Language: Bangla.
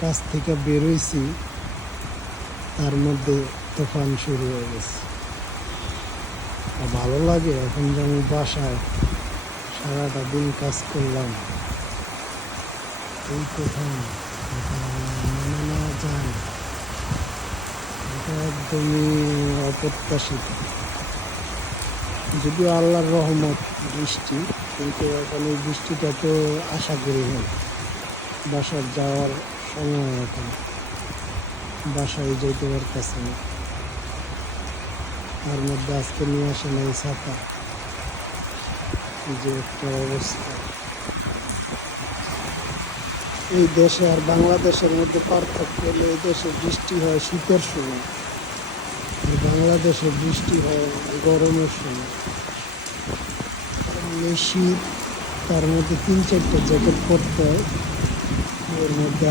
কাছ থেকে বেরোইছি, তার মধ্যে তুফান শুরু হয়ে গেছে। আর ভালো লাগে এখন যে আমি বাসায় সারাটা দিন কাজ করলাম, এই তুফান, এটা মেনে নেওয়া যায় না। এটা একদমই অপ্রত্যাশিত। যদিও আল্লাহর রহমত বৃষ্টি, কিন্তু এখন এই বৃষ্টিটা তো আশা করি নাই। বাসার যাওয়ার সময় এখন বাসায় যেতে পারতেছে না। তার মধ্যে আজকে নিয়ে আসে নাই ছাতা, যে একটা অবস্থা। এই দেশে আর বাংলাদেশের মধ্যে পার্থক্য হলো, এই দেশে বৃষ্টি হয় শীতের সময়, আর বাংলাদেশে বৃষ্টি হয় গরমের সময়। এই শীত, তার মধ্যে 3-4টা জ্যাকেট পরতে হয়, এর মধ্যে